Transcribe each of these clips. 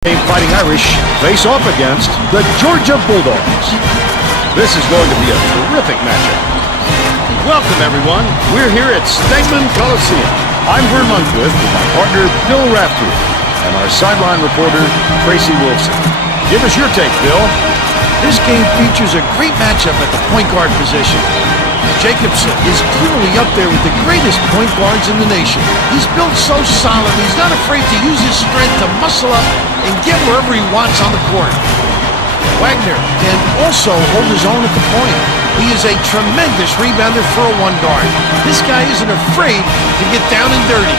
Fighting Irish face off against the Georgia Bulldogs. This is going to be a terrific matchup. Welcome, everyone. We're here at Stegman Coliseum. I'm Vern Lundquist with my partner, Bill Raftery, and our sideline reporter, Tracy Wilson. Give us your take, Bill. This game features a great matchup at the point guard position. Jacobson is clearly up there with the greatest point guards in the nation. He's built so solid, he's not afraid to use his strength to muscle up and get wherever he wants on the court. Wagner can also hold his own at the point. He is a tremendous rebounder for a one guard. This guy isn't afraid to get down and dirty.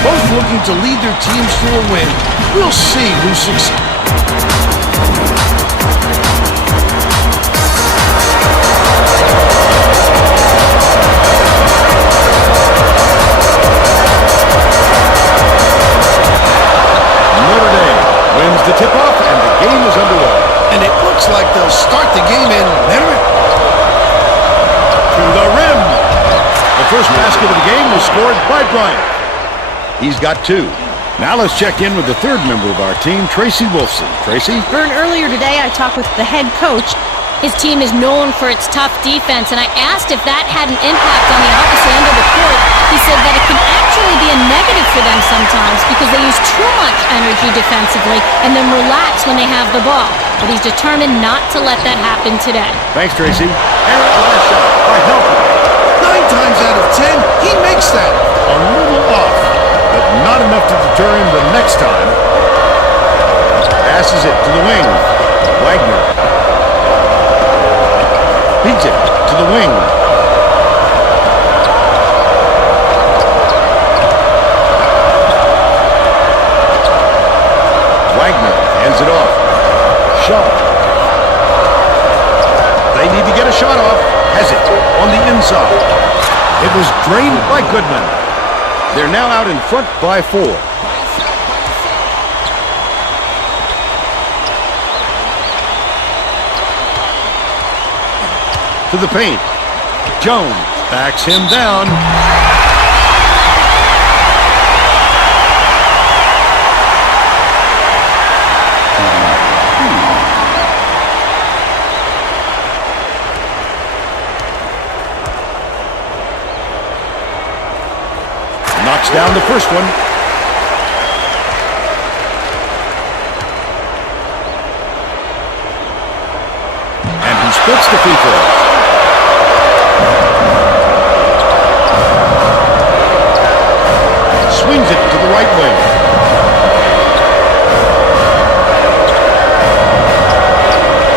Both looking to lead their teams to a win. We'll see who succeeds. Wins the tip-off, and the game is underway. And it looks like they'll start the game in Notre. To the rim. The first basket of the game was scored by Bryant. He's got two. Now let's check in with the third member of our team, Tracy Wilson. Tracy? Vern, earlier today I talked with the head coach. His team is known for its tough defense, and I asked if that had an impact on the opposite end of the court. He said that it can actually be a negative for them sometimes because they use too much energy defensively and then relax when they have the ball. But he's determined not to let that happen today. Thanks, Tracy. And last shot by Helton. 9 times out of 10, he makes that. A little off, but not enough to deter him the next time. Passes it to the wing. Wagner. Beats it to the wing. Wagner hands it off. Shot. They need to get a shot off. Has it on the inside. It was drained by Goodman. They're now out in front by 4. To the paint. Jones backs him down. Knocks down the first one. And he splits the free throws. Swings it to the right wing.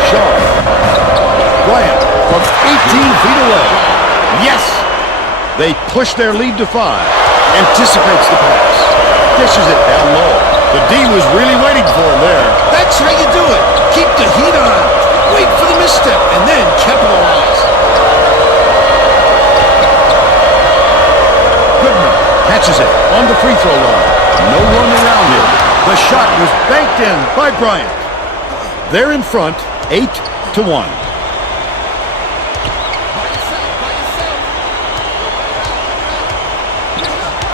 Shaw. Bryant from 18 feet away. Yes! They push their lead to 5. Anticipates the pass. Dishes it down low. The D was really waiting for him there. That's how you do it. Keep the heat on. Wait for the misstep and then capitalize. Goodman catches it on the free throw line. No run around him. The shot was banked in by Bryant. They're in front, 8-1.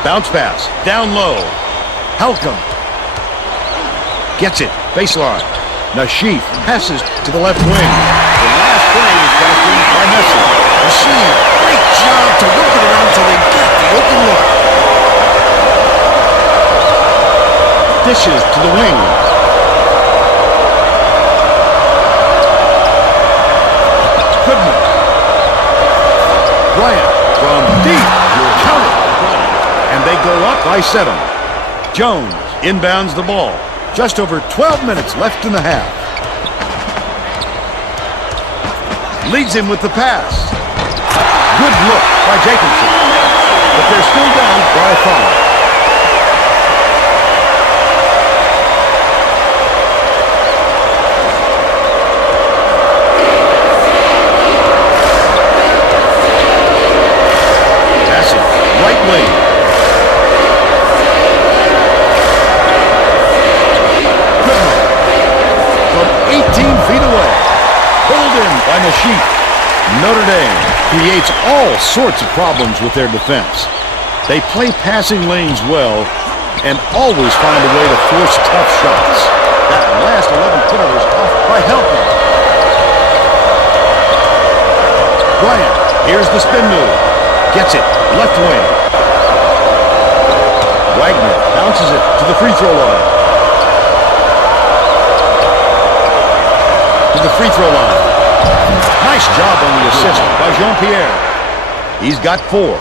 Bounce pass, down low. Halcomb gets it, baseline. Nashif passes to the left wing. The last play was captured by Messi. Machine, great job to work it around until they get the open look. Dishes to the wing. Goodman. Bryant from deep. Counter. And they go up by 7. Jones inbounds the ball. Just over 12 minutes left in the half. Leads him with the pass. Good look by Jacobson. But they're still down by 5. Passing right wing. From 18 feet away. Pulled in by Nashif. Notre Dame creates all sorts of problems with their defense. They play passing lanes well, and always find a way to force tough shots. That last 11 turnovers off by Helton. Bryant, here's the spin move. Gets it, left wing. Wagner bounces it to the free throw line. To the free throw line. Nice job on the assist by Jean-Pierre. He's got 4.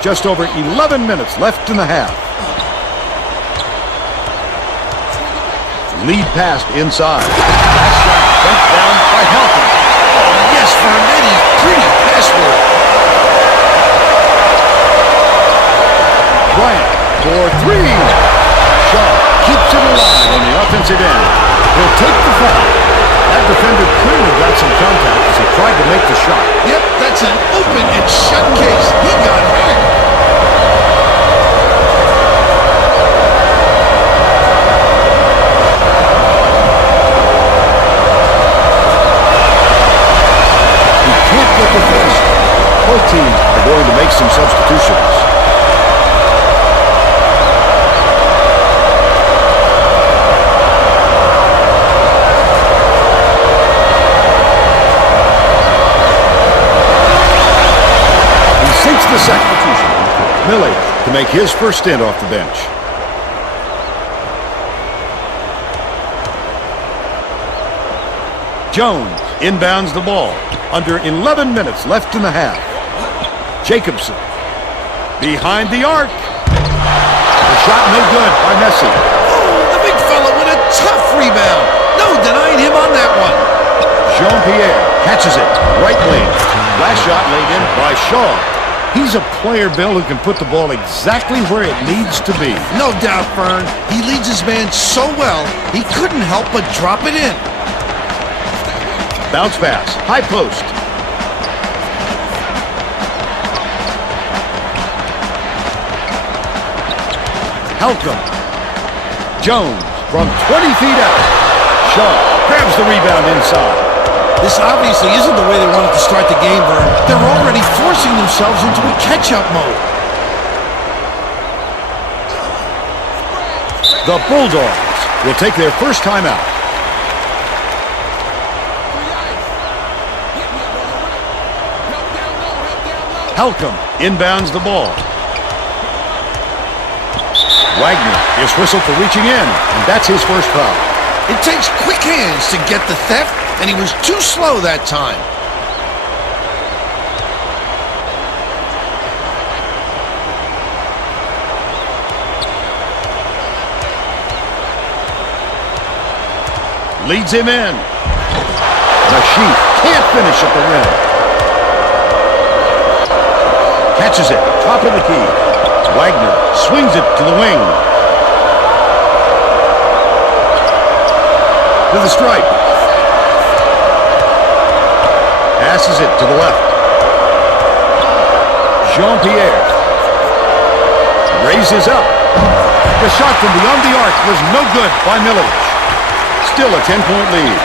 Just over 11 minutes left in the half. Lead pass inside. Last shot bent down by Helton. Oh, yes, Vermetti's pretty password. Bryant for 3. Shaw keeps it alive on the offensive end. He'll take the foul. That defender could have got some contact as he tried to make the shot. Yep, that's an open and shut case. He got hurt. He can't get the first. Both teams are going to make some substitutions. The substitution. Millie to make his first stint off the bench. Jones inbounds the ball. Under 11 minutes left in the half. Jacobson behind the arc. The shot no good by Messi. Oh, the big fella with a tough rebound. No denying him on that one. Jean-Pierre catches it. Right wing. Last shot laid in by Shaw. He's a player, Bill, who can put the ball exactly where it needs to be. No doubt, Fern. He leads his man so well, he couldn't help but drop it in. Bounce pass. High post. Helton. Jones from 20 feet out. Shaw grabs the rebound inside. This obviously isn't the way they wanted to start the game, Vern. They're already forcing themselves into a catch-up mode. The Bulldogs will take their first timeout. Helton inbounds the ball. Wagner is whistled for reaching in, and that's his first foul. It takes quick hands to get the theft, and he was too slow that time. Leads him in. The Sheep can't finish at the rim. Catches it, top of the key. Wagner swings it to the wing. To the stripe. Passes it to the left. Jean-Pierre raises up. The shot from beyond the arc was no good by Milovich. Still a 10-point lead.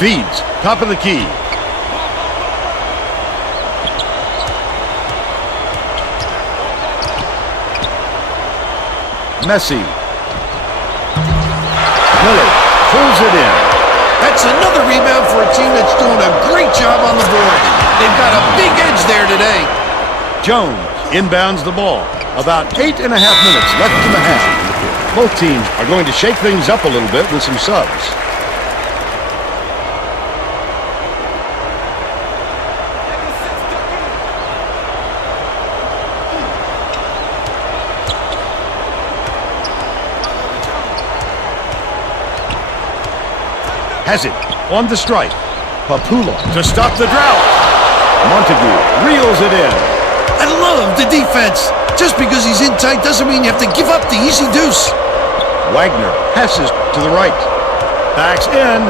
Feeds, top of the key. Messi. Miller pulls it in. That's another rebound for a team that's doing a great job on the board. They've got a big edge there today. Jones inbounds the ball. About 8.5 minutes left in the half. Both teams are going to shake things up a little bit with some subs. Has it on the strike. Papula to stop the drought. Montague reels it in. I love the defense. Just because he's in tight doesn't mean you have to give up the easy deuce. Wagner passes to the right. Backs in.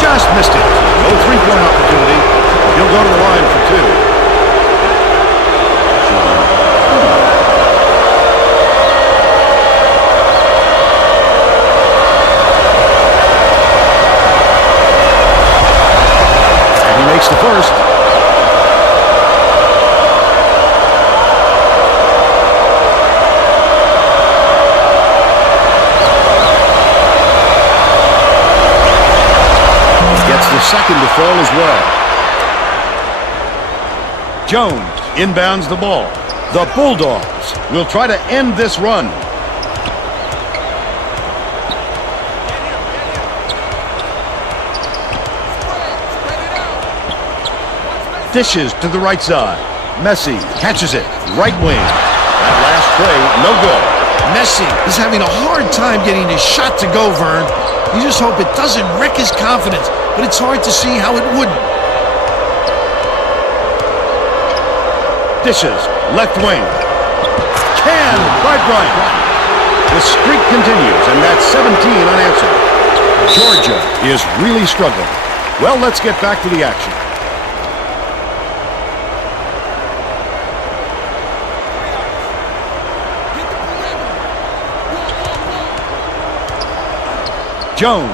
Just missed it. No three-point opportunity. He'll go to the line for two. And he makes the first. The second to fall as well. Jones inbounds the ball. The Bulldogs will try to end this run. Dishes to the right side. Messi catches it. Right wing. That last play, no good. Messi is having a hard time getting his shot to go, Vern. You just hope it doesn't wreck his confidence, but it's hard to see how it wouldn't. Dishes, left wing. Can by Bryant. The streak continues, and that's 17 unanswered. Georgia is really struggling. Well, let's get back to the action. Jones.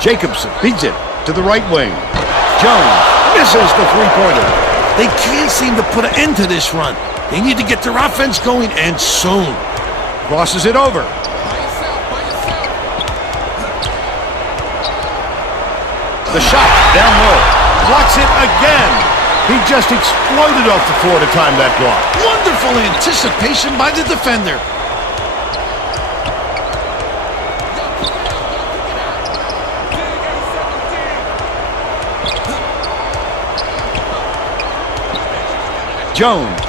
Jacobson beats it to the right wing. Jones misses the three-pointer. They can't seem to put an end to this run. They need to get their offense going, and soon. Crosses it over. The shot down low. Blocks it again. He just exploded off the floor to time that block. Wonderful anticipation by the defender. Jones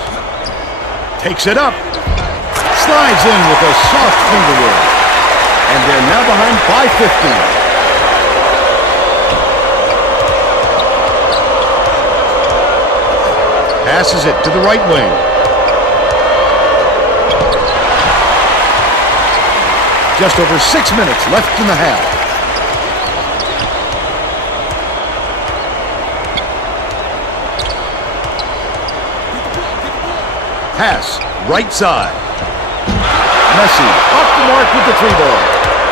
takes it up, slides in with a soft fingerwork, and they're now behind by 15. Passes it to the right wing. Just over 6 minutes left in the half. Pass, right side. Messi off the mark with the three ball.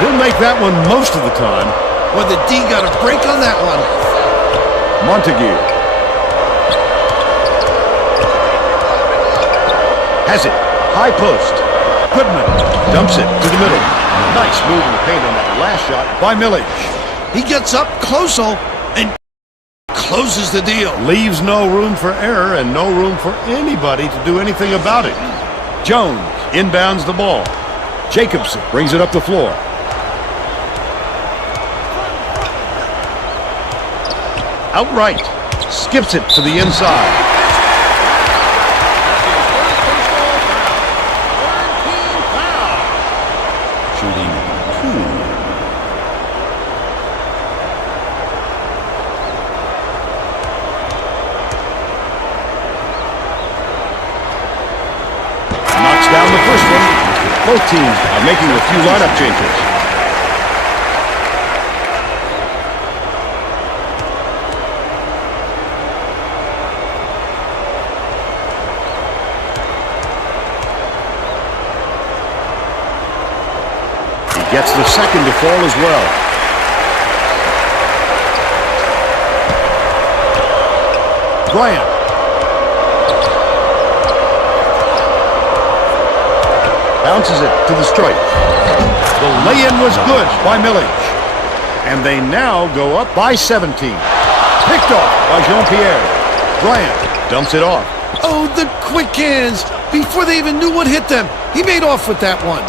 He'll make that one most of the time. Well, the D got a break on that one. Montague. Has it. High post. Goodman dumps it to the middle. Nice move in the paint on that last shot by Millage. He gets up close and closes the deal. Leaves no room for error and no room for anybody to do anything about it. Jones inbounds the ball. Jacobson brings it up the floor. Outright. Skips it to the inside. Shooting two. Knocks down the first one. Both teams are making a few lineup changes. Gets the second to fall as well. Bryant. Bounces it to the stripe. The lay-in was good by Millage. And they now go up by 17. Picked off by Jean-Pierre. Bryant dumps it off. Oh, the quick hands. Before they even knew what hit them, he made off with that one.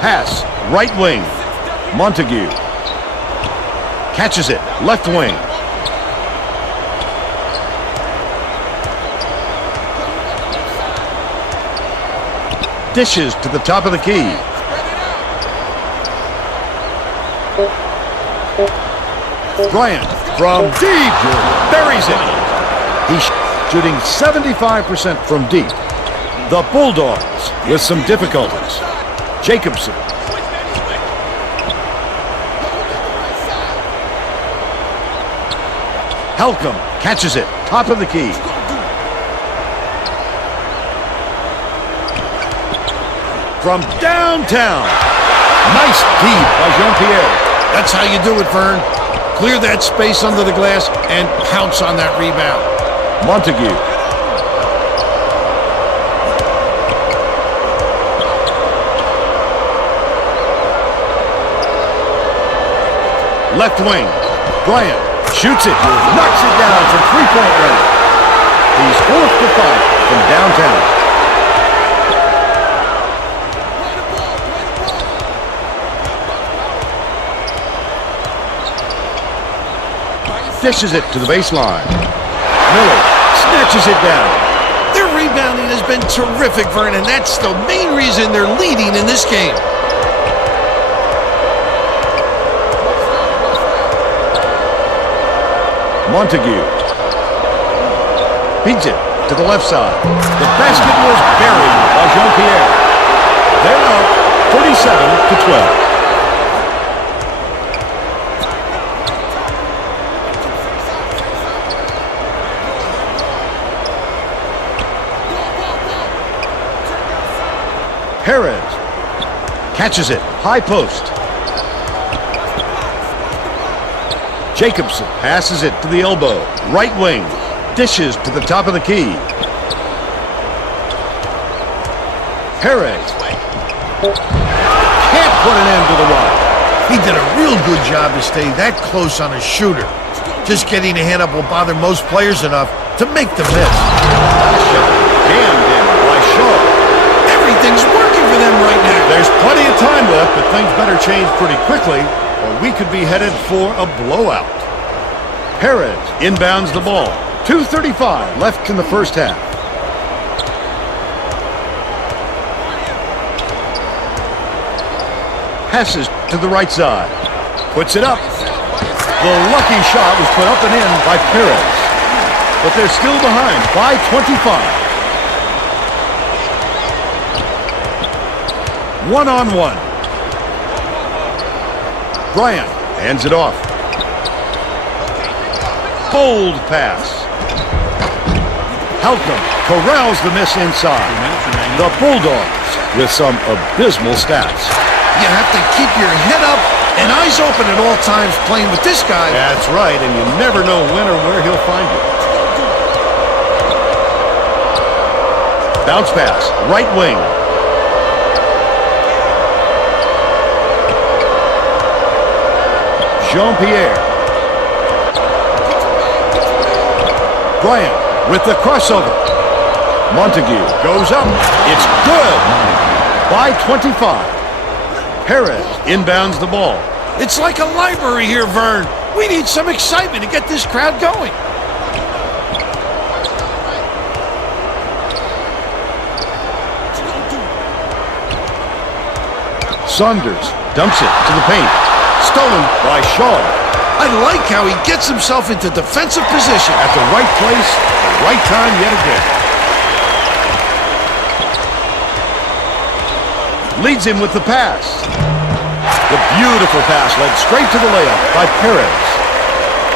Pass, right wing. Montague. Catches it, left wing. Dishes to the top of the key. Bryant from deep. Buries it. He's shooting 75% from deep. The Bulldogs with some difficulties. Jacobson. Helcom catches it, top of the key. From downtown. Nice deed by Jean-Pierre. That's how you do it, Vern. Clear that space under the glass and pounce on that rebound. Montague. Left wing. Bryant shoots it. Knocks it down from three-point range. He's 4 for 5 from downtown. Dishes it to the baseline. Miller snatches it down. Their rebounding has been terrific, Vern, and that's the main reason they're leading in this game. Montague feeds it to the left side. The basket was buried by Jean-Pierre. They're up 37-12. Perez catches it, high post. Jacobson passes it to the elbow, right wing, dishes to the top of the key. Perez can't put an end to the run. He did a real good job to stay that close on a shooter. Just getting a hand up will bother most players enough to make the miss. Jammed in by Shaw. Everything's working for them right now. There's plenty of time left, but things better change pretty quickly, or we could be headed for a blowout. Perez inbounds the ball. 2:35 left in the first half. Passes to the right side. Puts it up. The lucky shot was put up and in by Perez. But they're still behind by 25. One-on-one. Bryant hands it off. Bold pass. Helcom corrals the miss inside. The Bulldogs with some abysmal stats. You have to keep your head up and eyes open at all times playing with this guy. That's right, and you never know when or where he'll find you. Bounce pass, right wing. Jean-Pierre. Bryant with the crossover. Montague goes up. It's good. By 25. Perez inbounds the ball. It's like a library here, Vern. We need some excitement to get this crowd going. Saunders dumps it to the paint. Stolen by Shaw. I like how he gets himself into defensive position. At the right place, the right time yet again. Leads him with the pass. The beautiful pass led straight to the layup by Perez.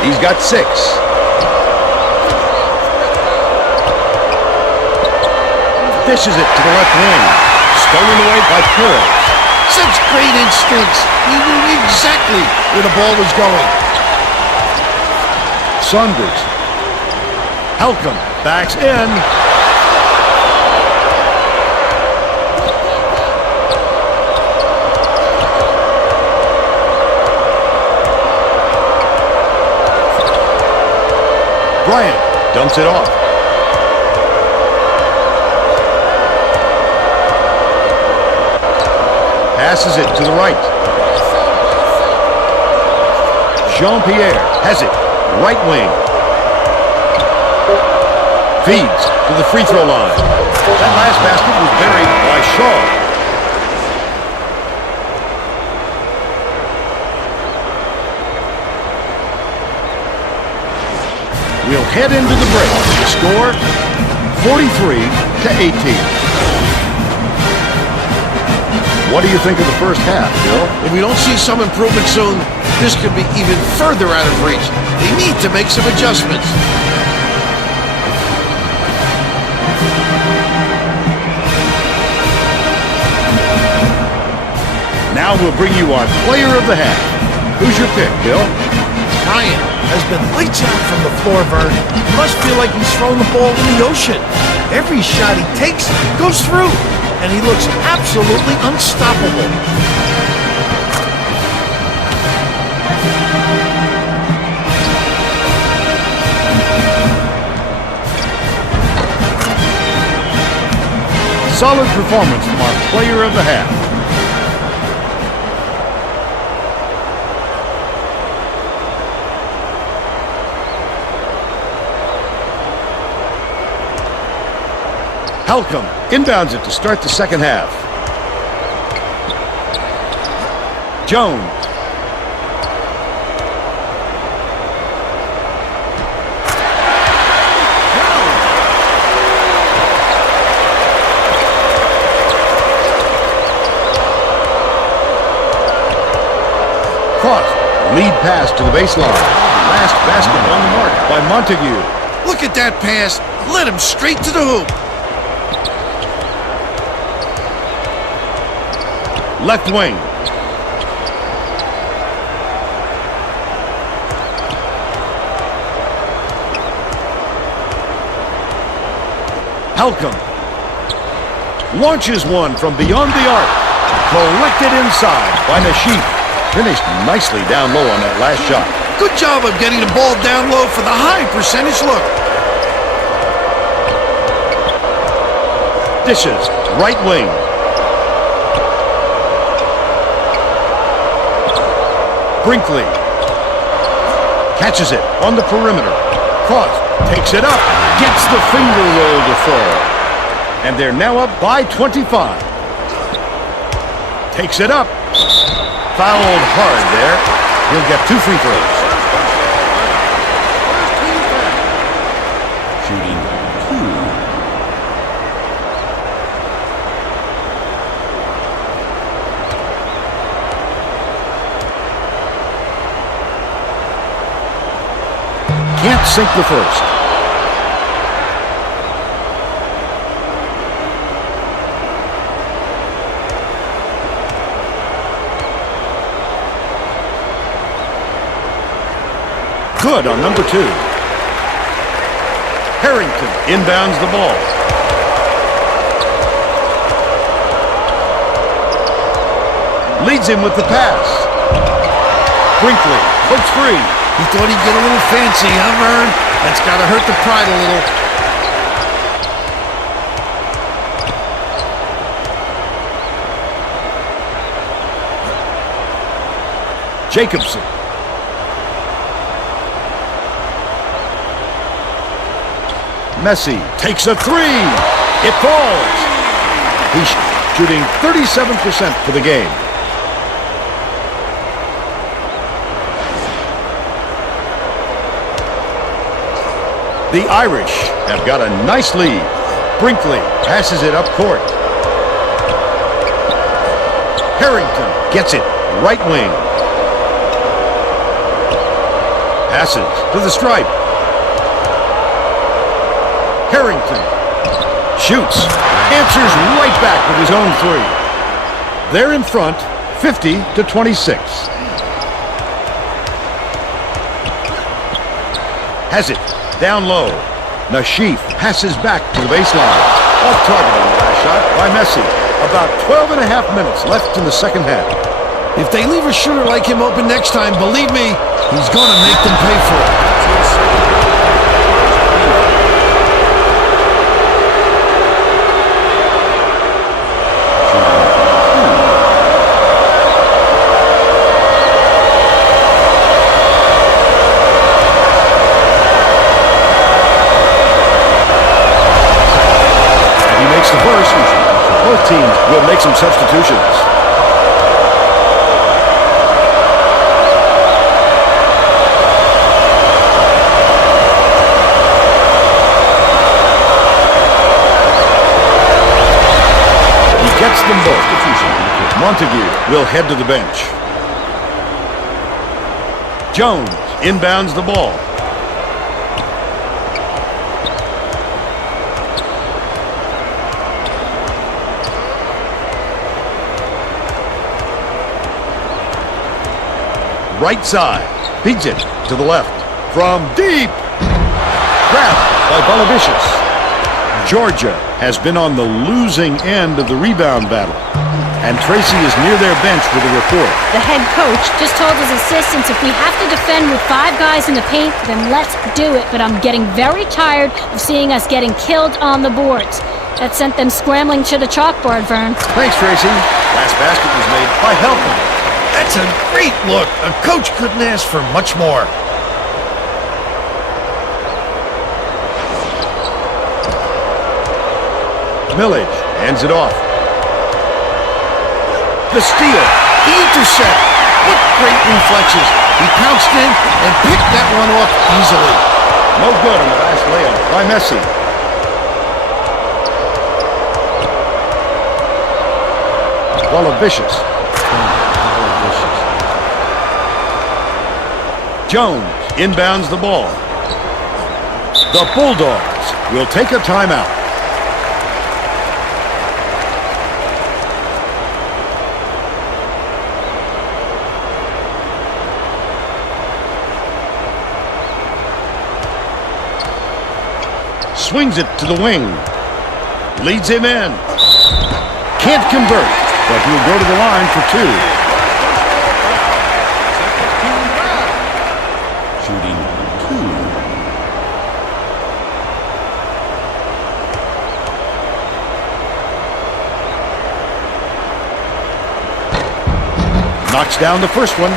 He's got 6. Dishes it to the left wing. Stolen away by Perez. Such great instincts. He knew exactly where the ball was going. Saunders. Helcom backs in. Bryant dumps it off. Passes it to the right. Jean-Pierre has it. Right wing. Feeds to the free throw line. That last basket was buried by Shaw. We'll head into the break. The score, 43-18. What do you think of the first half, Bill? If we don't see some improvement soon, this could be even further out of reach. They need to make some adjustments. Now we'll bring you our player of the half. Who's your pick, Bill? Bryant has been lights out from the floor, Vern. Must feel like he's throwing the ball in the ocean. Every shot he takes goes through, and he looks absolutely unstoppable. Solid performance from our player of the half. Halcomb inbounds it to start the second half. Jones. Cross. Lead pass to the baseline. Last basket on the mark by Montague. Look at that pass. Led him straight to the hoop. Left wing. Halcomb launches one from beyond the arc. Collected inside by Nashif. Finished nicely down low on that last shot. Good job of getting the ball down low for the high percentage look. Dishes. Right wing. Brinkley catches it on the perimeter. Cross takes it up, gets the finger roll to fall. And they're now up by 25. Takes it up. Fouled hard there. He'll get 2 free throws. Shooting 2. Can't sink the first. Good on number 2. Harrington inbounds the ball. Leads him with the pass. Brinkley hooks free. He thought he'd get a little fancy, huh, Vern? That's got to hurt the pride a little. Jacobson. Messi takes a 3. It falls. He's shooting 37% for the game. The Irish have got a nice lead. Brinkley passes it up court. Harrington gets it right wing. Passes to the stripe. Harrington shoots. Answers right back with his own 3. They're in front, 50-26. Has it. Down low. Nashif passes back to the baseline. Off target on the last shot by Messi. About 12 and a half minutes left in the second half. If they leave a shooter like him open next time, believe me, he's going to make them pay for it. Both teams will make some substitutions. He gets them both. Montague will head to the bench. Jones inbounds the ball. Right side. Feeds it to the left. From deep. Grabbed by Bolavicius. Georgia has been on the losing end of the rebound battle. And Tracy is near their bench with a report. The head coach just told his assistants if we have to defend with 5 guys in the paint, then let's do it. But I'm getting very tired of seeing us getting killed on the boards. That sent them scrambling to the chalkboard, Vern. Thanks, Tracy. Last basket was made by Helton. That's a great look. A coach couldn't ask for much more. Millage hands it off. The steal. The intercept. What great reflexes. He pounced in and picked that one off easily. No good on the last layup by Messi. Bolavicius. Jones inbounds the ball. The Bulldogs will take a timeout. Swings it to the wing. Leads him in. Can't convert, but he'll go to the line for 2. Shooting 2. Knocks down the first one.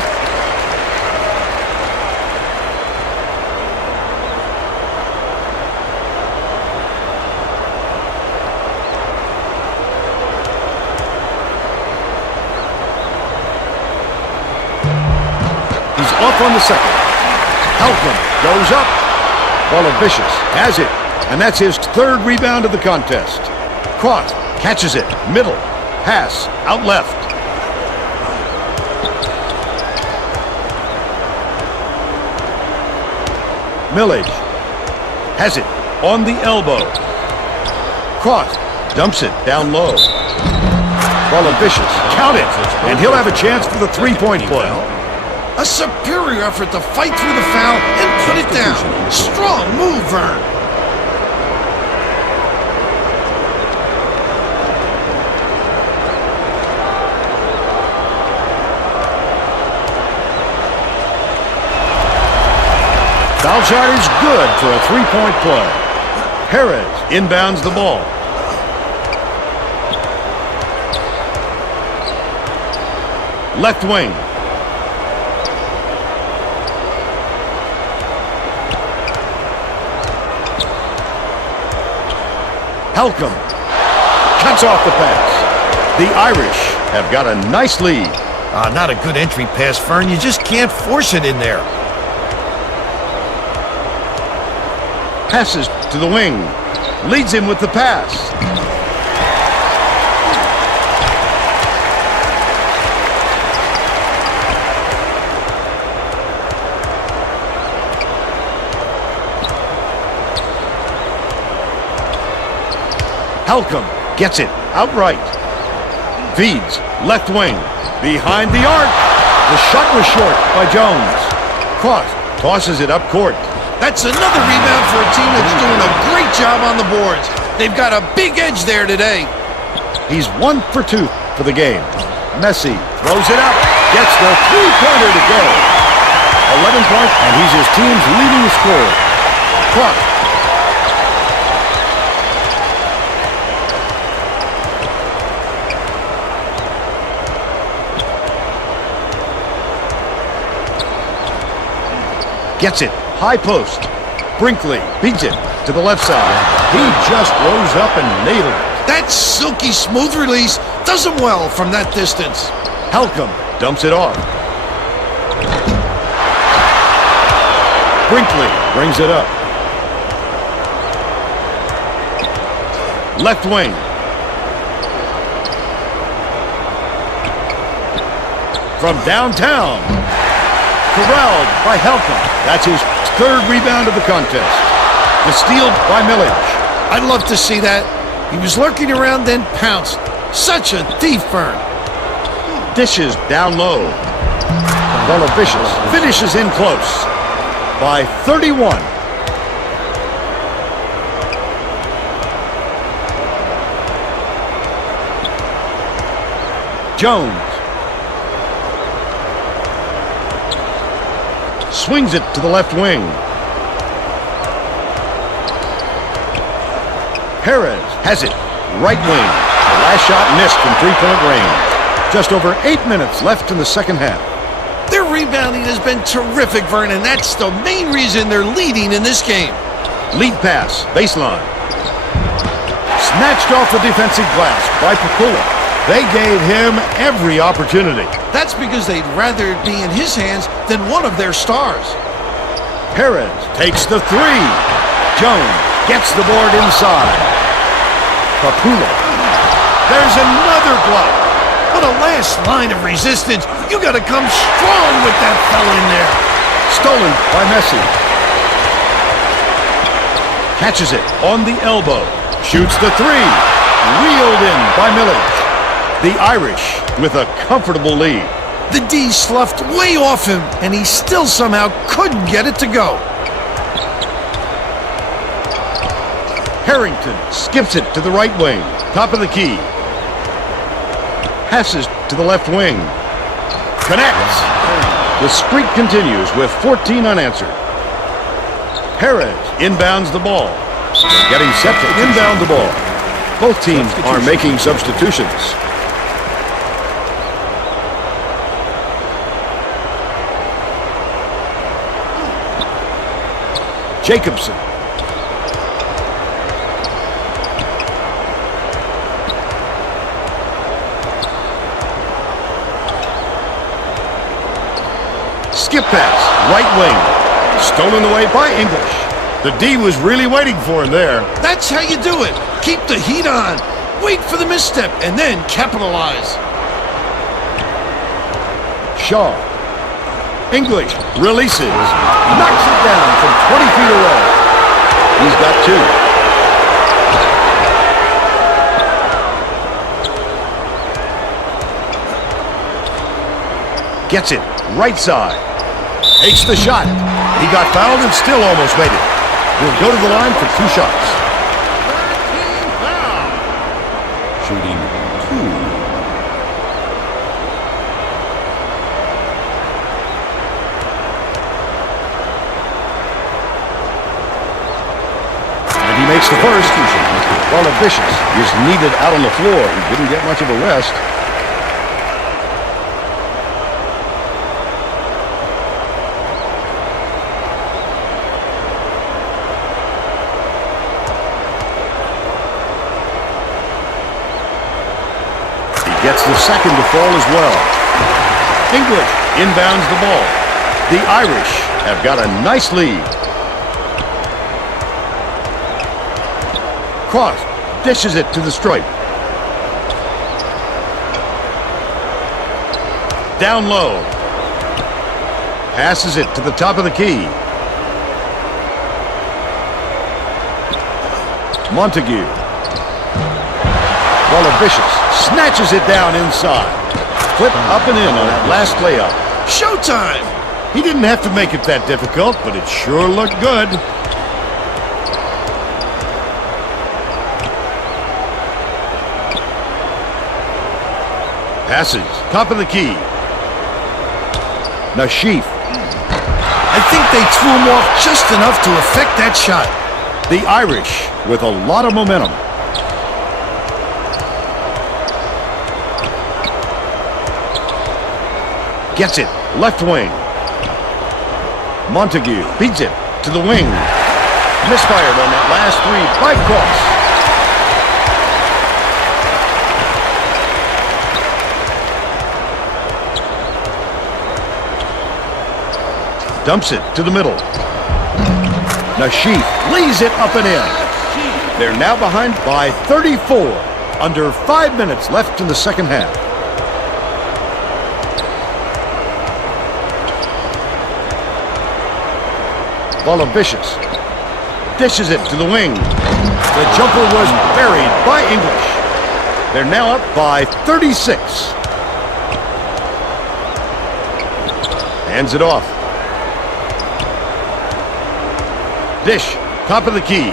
Off on the second. Helton goes up. Bolavicius has it. And that's his 3rd rebound of the contest. Cross catches it. Middle. Pass. Out left. Millage has it on the elbow. Cross dumps it down low. Bolavicius count it. And he'll have a chance for the 3-point play. A superior effort to fight through the foul and put it down. Strong move, Vern. Foul shot is good for a 3-point play. Perez inbounds the ball. Left wing. Helcom cuts off the pass. The Irish have got a nice lead. Not a good entry pass, Vern. You just can't force it in there. Passes to the wing. Leads him with the pass. Helcom gets it outright. Feeds left wing. Behind the arc. The shot was short by Jones. Cross tosses it up court. That's another rebound for a team that's doing a great job on the boards. They've got a big edge there today. He's 1 for 2 for the game. Messi throws it up. Gets the 3-pointer to go. 11 points, and he's his team's leading scorer. Cross. Gets it. High post. Brinkley beats it to the left side. He just rose up and nailed it. That silky smooth release does him well from that distance. Helcom dumps it off. Brinkley brings it up. Left wing. from downtown. Corralled by Helcom. That's his third rebound of the contest. The steal by Millage. I'd love to see that. He was lurking around, then pounced. Such a thief, Vern. Dishes down low. Vicious finishes in close by 31. Jones swings it to the left wing. Perez has it, right wing. The last shot missed from three-point range. Just over 8 minutes left in the second half. Their rebounding has been terrific, Vern, and that's the main reason they're leading in this game. Lead pass, baseline. Snatched off the defensive glass by Pakula. They gave him every opportunity. That's because they'd rather it be in his hands than one of their stars. Perez takes the three. Jones gets the board inside. Pakula. There's another block. What a last line of resistance. You got to come strong with that fella in there. Stolen by Messi. Catches it on the elbow. Shoots the three. Wheeled in by Millage. The Irish with a comfortable lead. The D sloughed way off him, and he still somehow couldn't get it to go. Harrington skips it to the right wing. Top of the key. Passes to the left wing. Connects. The streak continues with 14 unanswered. Perez inbounds the ball. They're getting set to inbound the ball. Both teams are making substitutions. Jacobson. Skip pass, right wing. Stolen away by English. The D was really waiting for him there. That's how you do it. Keep the heat on. Wait for the misstep and then capitalize. Shaw. English releases. Knocks it down from 20 feet away. He's got two. Gets it. Right side. Takes the shot. He got fouled and still almost made it. He'll go to the line for two shots. Shooting two. And he makes the first. While Vicious is needed out on the floor. He didn't get much of a rest. Gets the second to fall as well. English inbounds the ball. The Irish have got a nice lead. Cross dishes it to the stripe. Down low. Passes it to the top of the key. Montague. Vicious snatches it down inside. Flip up and in on that last layup. Showtime! He didn't have to make it that difficult, but it sure looked good. Passes. Top of the key. Nashif. I think they threw him off just enough to affect that shot. The Irish with a lot of momentum. Gets it. Left wing. Montague beats it to the wing. Misfired on that last three by Cross. Dumps it to the middle. Nashif lays it up and in. They're now behind by 34. Under 5 minutes left in the second half. Vicious dishes it to the wing. The jumper was buried by English. They're now up by 36. Hands it off. Dish, top of the key.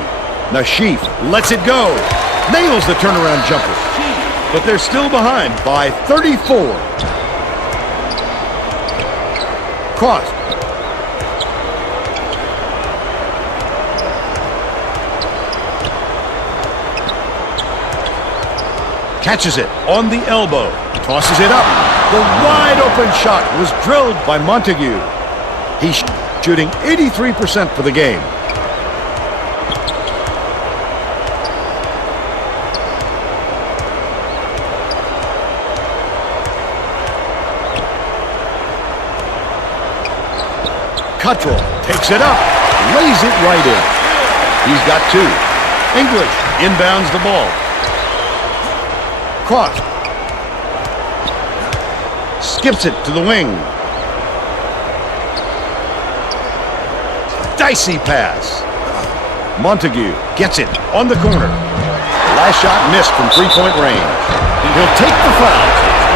Nashif lets it go. Nails the turnaround jumper. But they're still behind by 34. Cross. Catches it on the elbow. Tosses it up. The wide open shot was drilled by Montague. He's shooting 83% for the game. Cottrell takes it up, lays it right in. He's got two. English inbounds the ball. Cross. Skips it to the wing. Dicey pass. Montague gets it on the corner. Last shot missed from three-point range. He'll take the foul.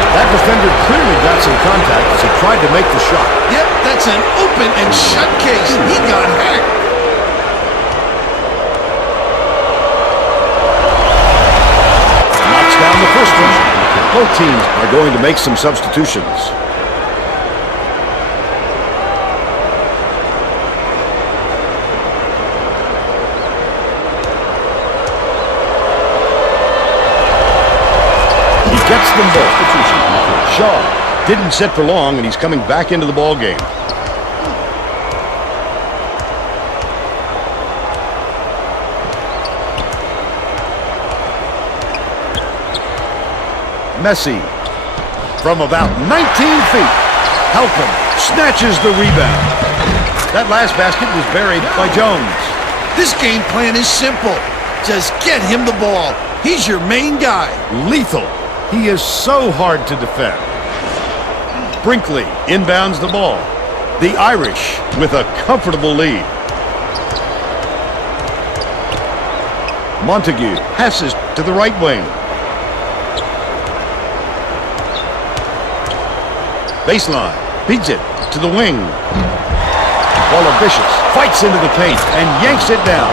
That defender clearly got some contact as he tried to make the shot. Yep, that's an open and shut case. He got hacked. Knocks down the first one. Both teams are going to make some substitutions. He gets them both. Shaw didn't sit for long, and he's coming back into the ball game. Messi from about 19 feet. Halcomb snatches the rebound. That last basket was buried by Jones. This game plan is simple. Just get him the ball. He's your main guy. Lethal. He is so hard to defend. Brinkley inbounds the ball. The Irish with a comfortable lead. Montague passes to the right wing. Baseline, beats it to the wing. Vicious fights into the paint and yanks it down.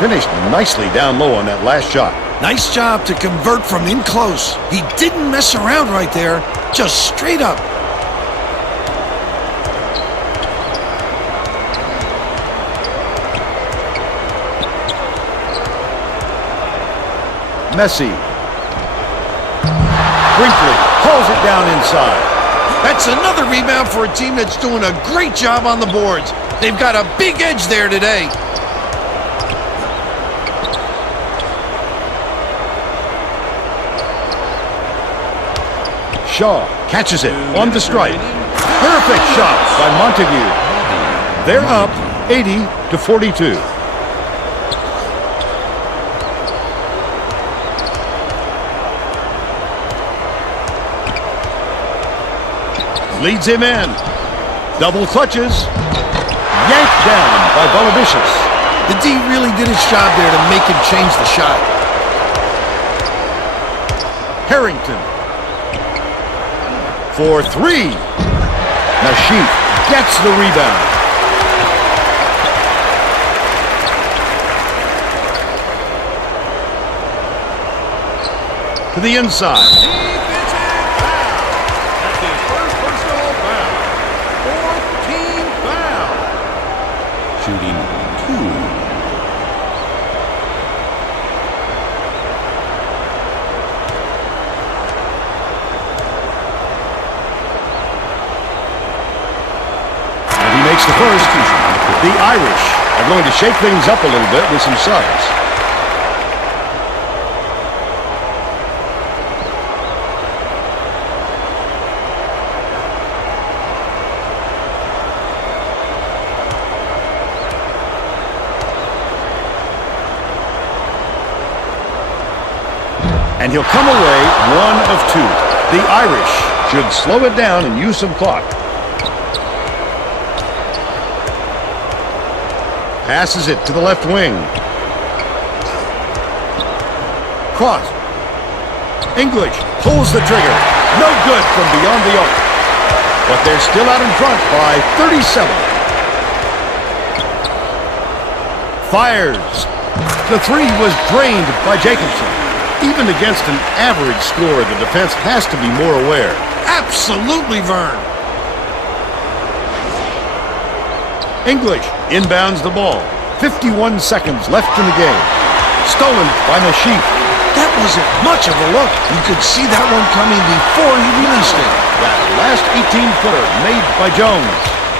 Finished nicely down low on that last shot. Nice job to convert from in close. He didn't mess around right there, just straight up. Messi. Brinkley pulls it down inside. That's another rebound for a team that's doing a great job on the boards. They've got a big edge there today. Shaw catches it on the strike. Perfect shot by Montague. They're up 80-42. Leads him in. Double clutches. Yanked down by Vicious. The D really did his job there to make him change the shot. Harrington. For three. Nashif gets the rebound. To the inside. Shooting 2. And he makes the first. The Irish are going to shake things up a little bit with some subs. And he'll come away 1 of 2. The Irish should slow it down and use some clock. Passes it to the left wing. Cross. English pulls the trigger. No good from beyond the arc. But they're still out in front by 37. Fires. The three was drained by Jacobson. Even against an average score, the defense has to be more aware. Absolutely, Vern. English inbounds the ball. 51 seconds left in the game. Stolen by Nashif. That wasn't much of a look. You could see that one coming before he released it. That last 18-footer made by Jones.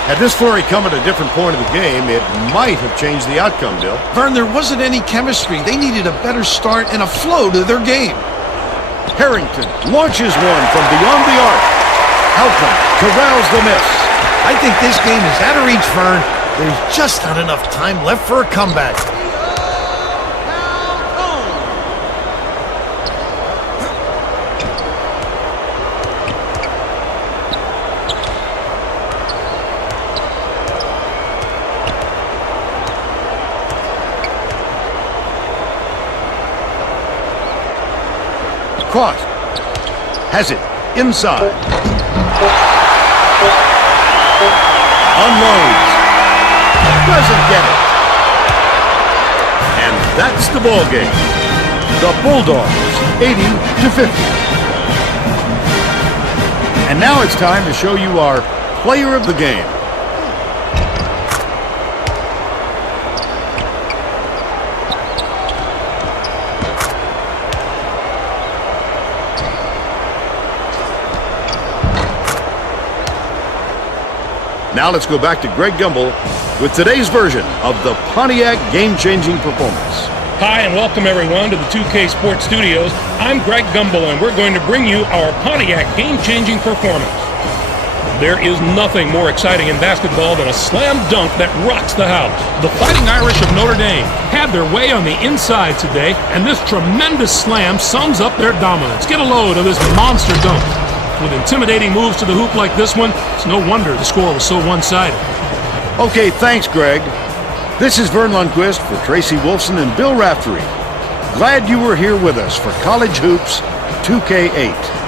Had this flurry come at a different point of the game, it might have changed the outcome, Bill. Vern, there wasn't any chemistry. They needed a better start and a flow to their game. Harrington launches one from beyond the arc. Halcomb corrals the miss. I think this game is out of reach, Vern. There's just not enough time left for a comeback. Cross. Has it inside. Unloads. Doesn't get it. And that's the ball game. The Bulldogs 80-50. And now it's time to show you our player of the game. Now let's go back to Greg Gumbel with today's version of the Pontiac game-changing performance. Hi and welcome everyone to the 2K Sports Studios. I'm Greg Gumbel and we're going to bring you our Pontiac game-changing performance. There is nothing more exciting in basketball than a slam dunk that rocks the house. The Fighting Irish of Notre Dame had their way on the inside today, and this tremendous slam sums up their dominance. Get a load of this monster dunk. With intimidating moves to the hoop like this one, it's no wonder the score was so one-sided. Okay, thanks, Greg. This is Vern Lundquist for Tracy Wolfson and Bill Raftery. Glad you were here with us for College Hoops 2K8.